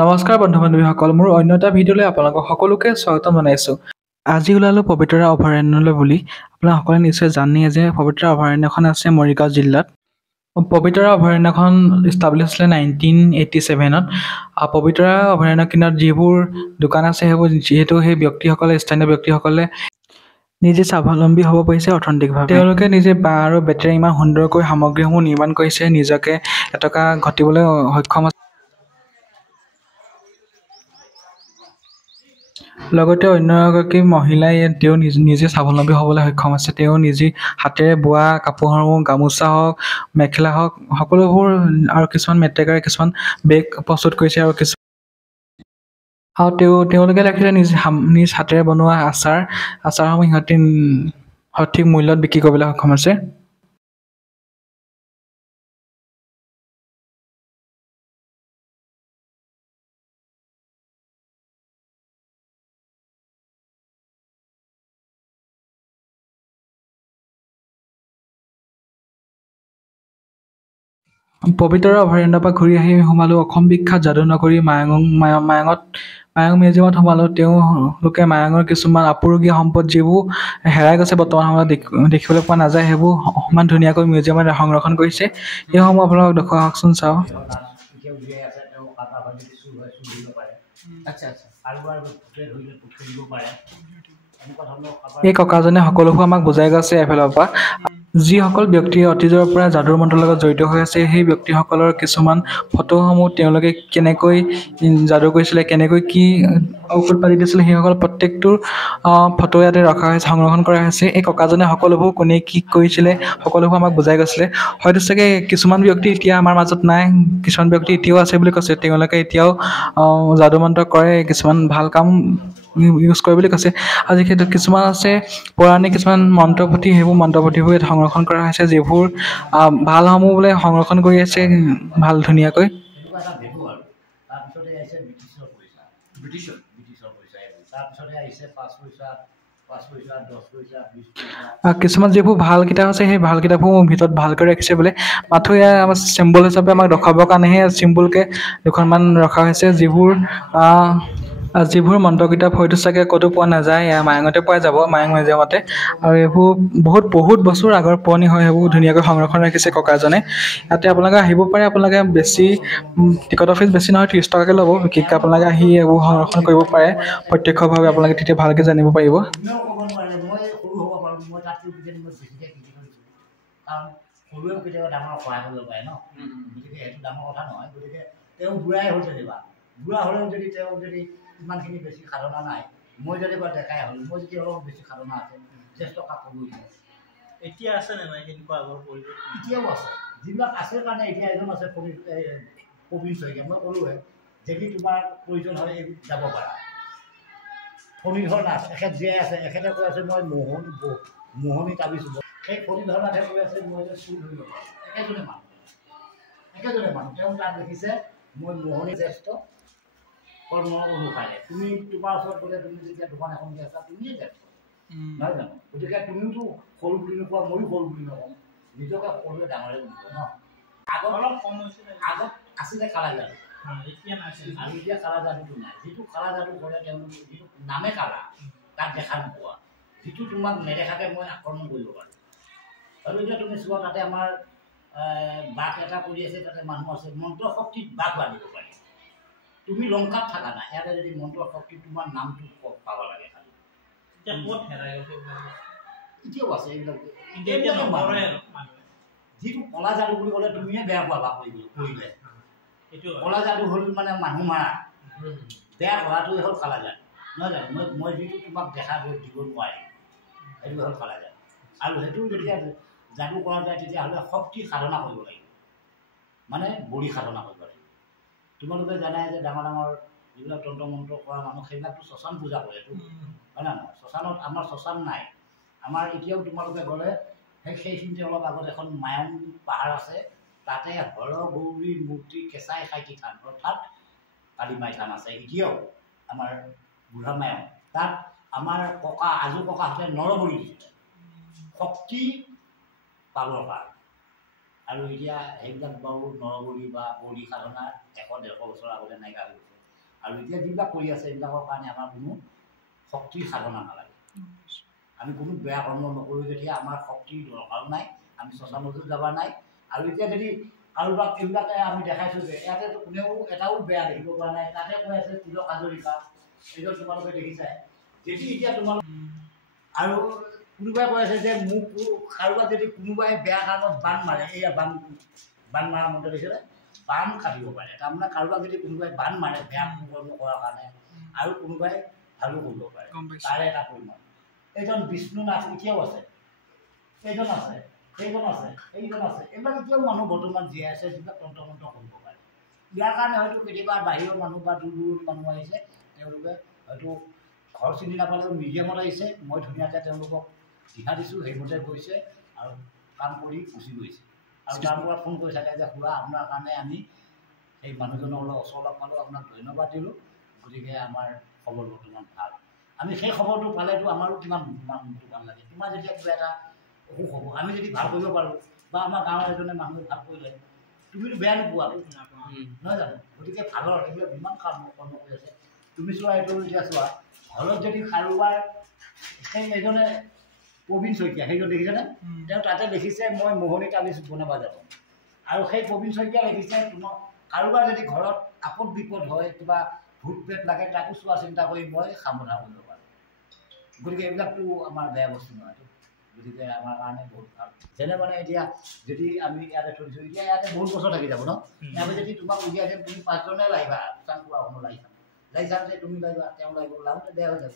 নমস্কাৰ বন্ধু বান্ধৱীসকল, মোৰ অন্য এটা ভিডিঅ'লৈ আপোনালোকক সকলোকে স্বাগতম জনাইছোঁ। আজি ওলালোঁ পবিতৰা অভয়াৰণ্যলৈ বুলি। আপোনালোকে সকলোৱে নিশ্চয় জানেই যে পবিতৰা অভয়াৰণ্যখন আছে মৰিগাঁও জিলাত। পবিতৰা অভয়াৰণ্যখন ইষ্টাব্লিছ হৈছিলে 1987ত। পবিতৰা অভয়াৰণ্য কিনাৰত যিবোৰ দোকান আছে সেইবোৰ যিহেতু সেই ব্যক্তিসকলে স্থানীয় ব্যক্তিসকলে নিজে স্বাৱলম্বী হ'ব পাৰিছে অৰ্থনৈতিকভাৱে। তেওঁলোকে নিজে বাঁহ আৰু বেতেৰে ইমান সুন্দৰকৈ সামগ্ৰীসমূহ নিৰ্মাণ কৰিছে, নিজকে এটকা ঘটিবলৈ সক্ষম আছে। লগতে অন্য এগৰাকী মহিলাই তেওঁ নিজে স্বাৱলম্বী হ'বলৈ সক্ষম আছে। তেওঁ নিজে হাতেৰে বোৱা কাপোৰসমূহ, গামোচা হওক, মেখেলা হওক, সকলোবোৰ আৰু কিছুমান মেটেকাৰে কিছুমান বেগ প্ৰস্তুত কৰিছে আৰু তেওঁলোকে ৰাখিলে নিজ হাতেৰে বনোৱা আচাৰসমূহ সিহঁতে সঠিক মূল্যত বিক্ৰী কৰিবলৈ সক্ষম আছে। পবিতৰা অভয়াৰণ্যৰ পৰা ঘূৰি আহি সোমালোঁ অসম বিখ্যাত যাদু নগৰী মায়ঙত মিউজিয়ামত সোমালোঁ। তেওঁলোকে মায়ঙৰ কিছুমান আপুৰুগীয়া সম্পদ যিবোৰ হেৰাই গৈছে বৰ্তমান সময়ত দেখিবলৈ পোৱা নাযায়, সেইবোৰ ইমান ধুনীয়াকৈ মিউজিয়ামত সংৰক্ষণ কৰিছে। সেইসমূহ আপোনালোকক দেখুৱাওকচোন চাওঁ। এই ককাজনে সকলোবোৰ আমাক বুজাই গৈছে এফালৰ পৰা। যিসকল ব্যক্তিয়ে অতীজৰ পৰা যাদুৰ মন্ত্ৰৰ লগত জড়িত হৈ আছে, সেই ব্যক্তিসকলৰ কিছুমান ফটোসমূহ তেওঁলোকে কেনেকৈ যাদু কৰিছিলে, কেনেকৈ কি ঔষধ পাতি দিছিলে, সেইসকল প্ৰত্যেকটোৰ ফটো ইয়াতে ৰখা হৈছে, সংৰক্ষণ কৰা হৈছে। এই ককাজনে সকলোবোৰ কোনে কি কৰিছিলে সকলোবোৰ আমাক বুজাই গৈছিলে। হয়তো চাগে কিছুমান ব্যক্তি এতিয়া আমাৰ মাজত নাই, কিছুমান ব্যক্তি এতিয়াও আছে বুলি কৈছে। তেওঁলোকে এতিয়াও যাদু মন্ত্ৰ কৰে, কিছুমান ভাল কাম ইউজ কৰে বুলি কৈছে। আজি ক্ষেত্ৰত কিছুমান আছে পৌৰাণিক কিছুমান মন্ত্ৰপুথি, সেইবোৰ মন্ত্ৰপুথিবোৰ ইয়াত সংৰক্ষণ কৰা হৈছে, যিবোৰ ভালসমূহ বোলে সংৰক্ষণ কৰি আছে ভাল ধুনীয়াকৈ। কিছুমান যিবোৰ ভাল কিতাপ আছে, সেই ভাল কিতাপসমূহ ভিতৰত ভালকৈ ৰাখিছে বোলে। মাথো এয়া আমাৰ চিম্বল হিচাপে আমাক দেখুৱাবৰ কাৰণেহে চিম্বলকৈ দুখনমান ৰখা হৈছে, যিবোৰ মন্ত্ৰ কিতাপ হয়তো চাগে ক'তো পোৱা নাযায়, মায়ঙতে পোৱা যাব, মায়ং মিউজিয়ামতে। আৰু এইবোৰ বহুত বছৰ আগৰ পুৰণি হয়, সেইবোৰ ধুনীয়াকৈ সংৰক্ষণ ৰাখিছে ককাজনে। ইয়াতে আপোনালোকে আহিব পাৰে। আপোনালোকে বেছি টিকট অফিচ বেছি নহয়, 30 টকাকৈ ল'ব। বিশেষকৈ আপোনালোকে আহি এইবোৰ সংৰক্ষণ কৰিব পাৰে প্ৰত্যক্ষভাৱে, আপোনালোকে তেতিয়া ভালকৈ জানিব পাৰিব। সৰুৱেও কেতিয়াবা ডাঙৰ সহায় কৰিব পাৰে ন, গতিকে সেইটো ডাঙৰ কথা নহয়। গতিকে তেওঁ বুঢ়াই হৈছে যেনিবা, বুঢ়া হ'লেও যদি তেওঁ যদি ইমানখিনি বেছি সাধনা নাই, মই যদি বা ডেকাই হ'লোঁ, মই যদি অলপ বেছি সাধনা আছে, জ্যেষ্ঠ কাপোৰ এতিয়া আছে নে নাই তেনেকুৱা আগৰ পৰিৱেশ? এতিয়াও আছে, যিবিলাক আছে কাৰণে এতিয়া এজন আছে প্ৰবীণ শইকীয়া, মই ক'লোৱে যদি তোমাৰ প্ৰয়োজন হয় যাব পাৰা। ফণীধৰ নাথ এখেত জীয়াই আছে, এখেতে কৈ আছে মই মোহনী তাবিছোঁ। সেই ফণীধৰ নাথে কৈ আছে মই যে চুৰ ধৰিব পাৰোঁ। একেজনে মানুহ তেওঁ তাত দেখিছে মই মোহনী জ্যেষ্ঠ কৰ্ম অনুসাৰে। তুমি তোমাৰ ওচৰত গ'লে তুমি যেতিয়া দোকান এখন দি আছা, তুমিয়ে জ্যেষ্ঠ নহয় জানো? গতিকে তুমিওতো সৰু বুলি নোপোৱা, ময়ো সৰু বুলি নকওঁ, নিজকে সৰুৱে ডাঙৰে বুলি কয় ন। আগত অলপ কম হৈছিলে, আগত আছিলে কালা যাদু, আৰু এতিয়া কালা যাদুটো নাই। যিটো কালা যাদু কৰে তেওঁলোকে, যিটো নামে কালা, তাক দেখা নোপোৱা, যিটো তোমাক নেদেখাকৈ মই আক্ৰমণ কৰিব পাৰোঁ। আৰু এতিয়া তুমি চোৱা, তাতে আমাৰ বাঘ এটা কৰি আছে, তাতে মানুহ আছে, মন্ত্ৰ শক্তিত বাঘ বান্ধিব পাৰি। তুমি লংকাত থাকা নাই, ইয়াতে যদি মন্ত্ৰ শক্তিত তোমাৰ নামটো পাব লাগে খালি। এতিয়াও আছে এইবিলাক, যিটো কলা যাদু বুলি ক'লে তুমিয়ে বেয়া পাবা কৰিলে। কলা যাদু হ'ল মানে মানুহ মাৰা, বেয়া কৰাটোৱে হ'ল কালা যাদু নহয় জানো? মই যিটো তোমাক দেখা দিব নোৱাৰিম, সেইটো হ'ল কালা যাদু। আৰু সেইটো যেতিয়া যাদু কৰা যায় তেতিয়াহ'লে শক্তি সাধনা কৰিব লাগিব, মানে বলি সাধনা কৰিব লাগিব। তোমালোকে জানাই যে ডাঙৰ ডাঙৰ যিবিলাক তন্ত্ৰ মন্ত্ৰ কৰা মানুহ, সেইবিলাকতো শ্মশান পূজা কৰে, হয় না নহয়? শ্মশানত আমাৰ শ্মশান নাই। আমাৰ এতিয়াও তোমালোকে গ'লে সেইখিনিতে অলপ আগত এখন মায়ং পাহাৰ আছে, তাতে হৰ গৌৰীৰ মূৰ্তি কেঁচাই খাইটি থান, অৰ্থাৎ কালীমাই থান আছে এতিয়াও আমাৰ বুঢ়া মায়ং। তাত আমাৰ ককা আজু ককাহঁতে নৰবলি দিছিলে শক্তি পাবৰ কাৰণে। আৰু এতিয়া সেইবিলাক বাৰু নৰবলি বা বলি সাধনা 100-150 বছৰ আগতে নাইকিয়া হৈ গৈছে। আৰু এতিয়া যিবিলাক কৰি আছে এইবিলাকৰ কাৰণে আমাৰ কোনো শক্তিৰ সাধনা নালাগে আমি কোনো বেয়া কৰ্ম নকৰোঁ যেতিয়া আমাৰ শক্তিৰ দৰকাৰো নাই আমি শ্মশানতো যাব নাই আৰু এতিয়া যদি কাৰোবাক এইবিলাকে আমি দেখাইছোঁ যে ইয়াতেতো কোনেও এটাও বেয়া দেখিব পৰা নাই তাতে কৈ আছে তিলক হাজৰিকা এইজন তোমালোকে দেখিছাই যদি এতিয়া তোমালোক আৰু কোনোবাই কৈ আছে যে মোক কাৰোবাক যদি কোনোবাই বেয়া কাৰণত বান মাৰে এয়া বান মাৰা মতে দেখিছিলে বান কাটিব পাৰে তাৰমানে কাৰোবাক যদি কোনোবাই বান মাৰে বেয়া কৰ্ম কৰাৰ কাৰণে আৰু কোনোবাই ভালো কৰিব পাৰে তাৰে এটা পৰিমাণ এইজন বিষ্ণুনাথ এতিয়াও আছে এইজন আছে সেইজন আছে এইজন আছে এইবিলাক এতিয়াও মানুহ বৰ্তমান জীয়াই আছে যিবিলাক তন্ত্ৰ কৰিব পাৰে ইয়াৰ কাৰণে হয়তো কেতিয়াবা বাহিৰৰ মানুহ বা দূৰ দূৰ মানুহ আহিছে তেওঁলোকে হয়তো ঘৰ চিনি নাপালেও মিউজিয়ামত আহিছে মই ধুনীয়াকৈ তেওঁলোকক দিহা দিছোঁ সেইমতে গৈছে আৰু কাম কৰি গুচি গৈছে আৰু তাৰ পৰা ফোন কৰি থাকে যে খুৰা আপোনাৰ কাৰণে আমি সেই মানুহজনৰ অলপ ওচৰ লগ পালোঁ আপোনাক ধন্যবাদ দিলোঁ গতিকে আমাৰ খবৰ বৰ্তমান ভাল আমি সেই খবৰটো পালেতো আমাৰো কিমান মনটো ভাল লাগে তোমাৰ যেতিয়া কিবা এটা অসুখ হ'ব আমি যদি ভাল কৰিব পাৰোঁ বা আমাৰ গাঁৱৰ এজনে মানুহ ভাল কৰিলে তুমিতো বেয়া নোপোৱা নহয় জানো গতিকে ভালৰ এইবিলাক যিমান কৰ্ম কৰি আছে তুমি চোৱা এইটো এতিয়া চোৱা ঘৰত যদি কাৰোবাৰ সেই এজনে প্ৰবীণ শইকীয়া সেইজন দেখিছেনে তেওঁ তাতে লিখিছে মই মোহনী তাবিজ বনাব যাব আৰু সেই প্ৰবীণ শইকীয়া লিখিছে তোমাৰ কাৰোবাৰ যদি ঘৰত আপদ বিপদ হয় কিবা ভূত পেট লাগে তাকো চোৱা চিন্তা কৰি মই সামনা কৰিব পাৰোঁ গতিকে এইবিলাকতো আমাৰ বেয়া বস্তু নহয় গতিকে আমাৰ কাৰণে বহুত ভাল যেনে মানে এতিয়া যদি আমি ইয়াতে থৈছোঁ এতিয়া ইয়াতে বহুত বছৰ থাকি যাব ন ইয়াতে যদি তোমাক উলিয়াই দিম তুমি 5 জনে লাগিবা চাং পুৰা সময় লাগি চাম যে তুমি লাগিবা তেওঁ লাগিব লাভতে বেয়া হৈ যাব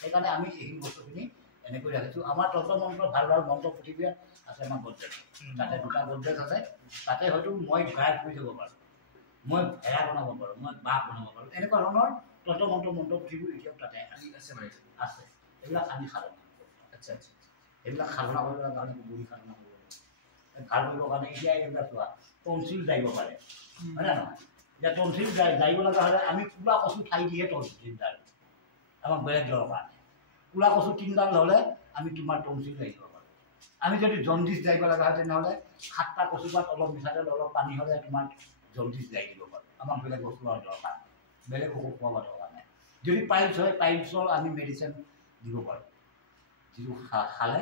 সেইকাৰণে আমি এইখিনি বস্তুখিনি এনেকৈ ৰাখিছোঁ আমাৰ তন্ত্ৰ মন্ত্ৰ ভাল ভাল মন্ত্ৰ পৃথিৱীত আছে আমাৰ গড্ৰেজ তাতে দুটা গড্ৰেজ আছে তাতে হয়তো মই গায়ক কৰি যাব পাৰোঁ মই ভেড়া বনাব পাৰোঁ মই বাঘ বনাব পাৰোঁ এনেকুৱা ধৰণৰ তন্ত্ৰ মন্ত্ৰ পৃথিৱীৰ এতিয়াও তাতে আছে এইবিলাক আমি সাধনা আচ্ছা এইবিলাক সাধনা কৰিব কাৰণে বুঢ়ী সাধনা কৰিব ভাল কৰিবৰ কাৰণে এতিয়া এইবিলাক চোৱা টনচিল যাইব পাৰে হয় নে নহয় এতিয়া টনচিল যাইব লগা হ'লে আমি কুলা কচু ঠাই দিয়ে টনচিল যায় আমাক বেলেগ জ্বৰৰ কাৰণে কুলা কচু 3ডাল হ'লে আমি তোমাৰ টনচিল যাইব পাৰোঁ আমি যদি জণ্ডিছ যাইব লগা হয় তেনেহ'লে 7টা কচু পাত অলপ মিঠাতেল অলপ পানী হ'লে তোমাৰ জণ্ডিছ যাই দিব পাৰোঁ আমাক বেলেগ বস্তু দৰকাৰ বেলেগ অসুখ খোৱাব দৰকাৰ নাই যদি পাইলছ হয় পাইলছৰ আমি মেডিচিন দিব পাৰোঁ যিটো খালে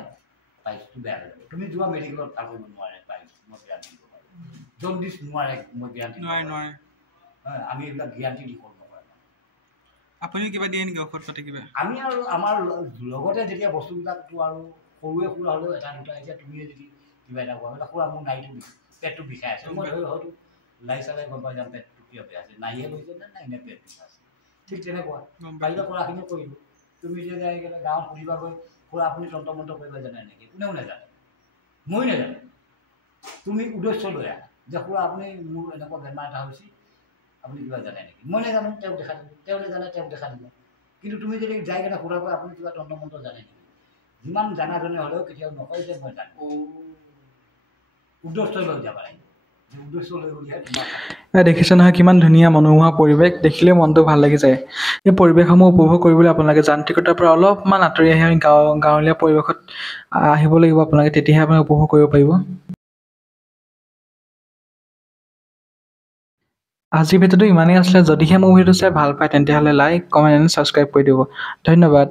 পাইলছটো বেয়া হৈ যাব তুমি যোৱা মেডিকেলত ভাল কৰিব নোৱাৰে পাইলছ মই গেৰাণ্টি দিব পাৰোঁ জণ্ডিছ নোৱাৰে মই গেৰাণ্টি নোৱাৰে আমি এইবিলাক গেৰাণ্টি দিব নকৰোঁ আপুনিও কিবা দিয়ে নেকি ঔষধ পাতি কিবা আমি আৰু আমাৰ লগতে যেতিয়া বস্তুবিলাকতো আৰু সৰুৱে সুৰা হ'লেও এটা দুটা এতিয়া তুমিয়ে যদি কিবা এটা কোৱা বোলে খুৰা মোৰ নাইটো পেটটো বিষাই আছে মই হয়তো লাই চালে গম পাই যাম পেটটো কিয় বেয়া আছে নাইহে গৈছে নাই নে পেট বিষাই আছে ঠিক তেনেকুৱা পাৰিলে কৰাখিনি কৰিলোঁ তুমি যে যাই গ'লে গাঁৱত সুধিবাগৈ খুৰা আপুনি তন্ত্ৰ মন্ত্ৰ কৰিব জানে নেকি কোনেও নাজানে মই নাজানো তুমি উদ্দেশ্য লৈ আহা যে খুৰা আপুনি মোৰ এনেকুৱা বেমাৰ এটা হৈছে আপুনি কিবা জানে নেকি মই নাজানো তেওঁক দেখা দিব তেওঁ নাজানে তেওঁক দেখা দিব কিন্তু তুমি যদি যাই কেনে সুধা কৰা আপুনি কিবা তন্ত্ৰ মন্ত্ৰ জানে নেকি যিমান জানাজনে হ'লেও কেতিয়াও নকয় যে মই জানো উদ্দেশ্য লৈ যাব লাগিব উদ্দেশ্য লৈ গ'লেহে তোমাৰ দেখিছে নহয় কিমান ধুনীয়া মনোমোহা পৰিৱেশ দেখিলে মনটো ভাল লাগি যায় এই পৰিৱেশসমূহ উপভোগ কৰিবলৈ আপোনালোকে যান্ত্ৰিকতাৰ পৰা অলপমান আঁতৰি আহি গাঁৱলীয়া পৰিৱেশত আহিব লাগিব আপোনালোকে তেতিয়াহে আপোনালোকে উপভোগ কৰিব পাৰিব আজিৰ ভিডিঅ'টো ইমানেই আছিলে যদিহে মোৰ ভিডিঅ'টো চাই ভাল পায় তেন্তে হ'লে লাইক কমেণ্ট এণ্ড ছাবস্ক্ৰাইব কৰি দিব ধন্যবাদ